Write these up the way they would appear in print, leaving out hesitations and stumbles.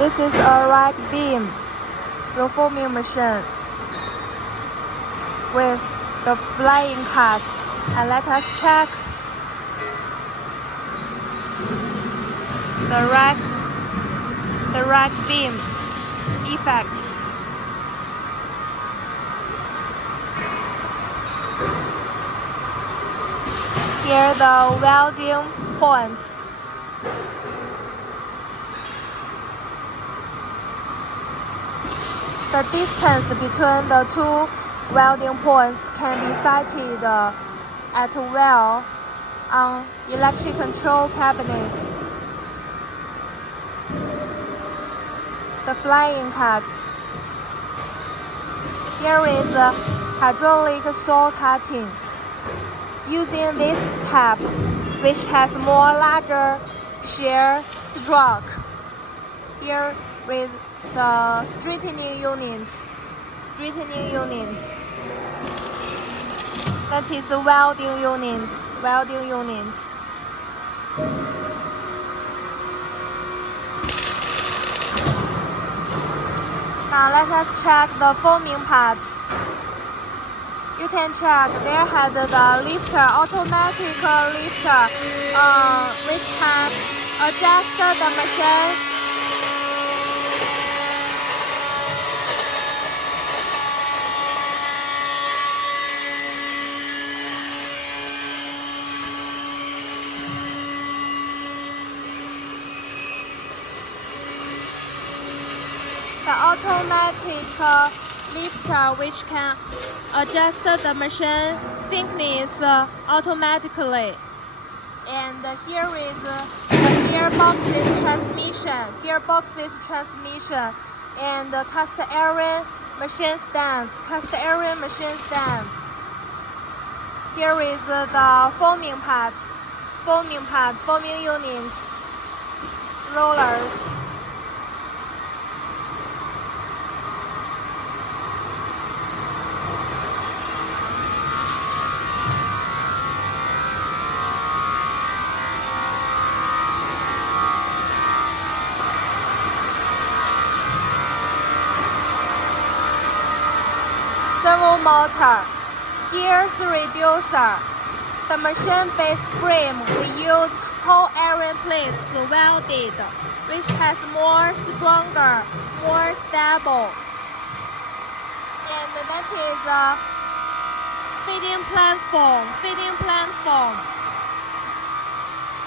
This is a rack beam reforming machine with the flying cut, and let us check the rack beam effect. Here the welding points. The distance between the two welding points can be sighted at will on electric control cabinet. The flying cut. Here is hydraulic saw cutting. Using this tab, which has more larger shear stroke. Here with the straightening unit. That is the welding unit. Now let us check the forming part. You can check there has the lifter, automatic lifter, which can adjust the machine. The automatic lifter, which can adjust the machine thickness automatically. And here is the gearbox's transmission, and the cast iron machine stand. Here is the forming unit, rollers. Servo motor, gears reducer. The machine base frame we use cold iron plates welded, which has stronger, more stable. And that is a feeding platform.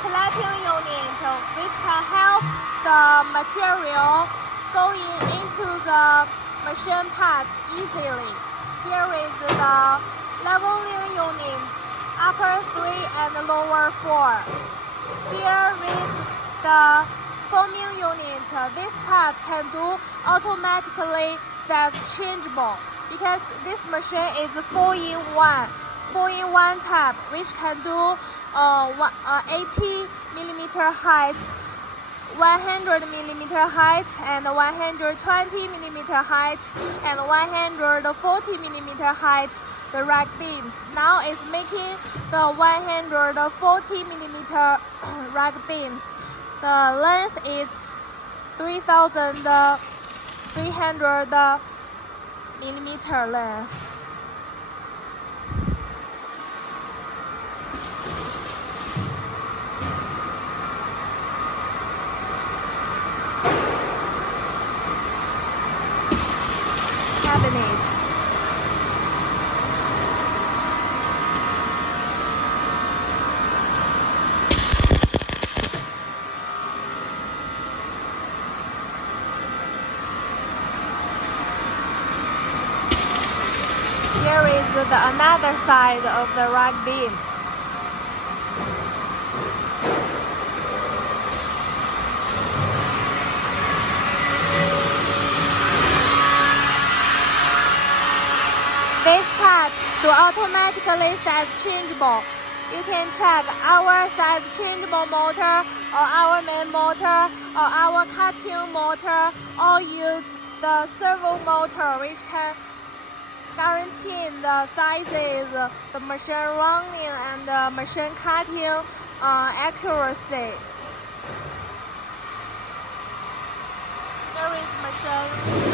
Collecting unit, which can help the material going into the machine part easily. Here is the leveling unit, upper 3 and lower 4. Here is the forming unit. This part can do automatically set changeable because this machine is 4-in-1 type, which can do 80 millimeter height, 100 millimeter height, and 120 millimeter height, and 140 millimeter height, the rack beams. Now it's making the 140 millimeter rack beams. The length is 3,300 millimeter length. Cabinet. Here is another side of the rack beam. This part do automatically size changeable. You can check our size changeable motor or our main motor or our cutting motor, or use the servo motor, which can guarantee the sizes, the machine running, and the machine cutting accuracy. motion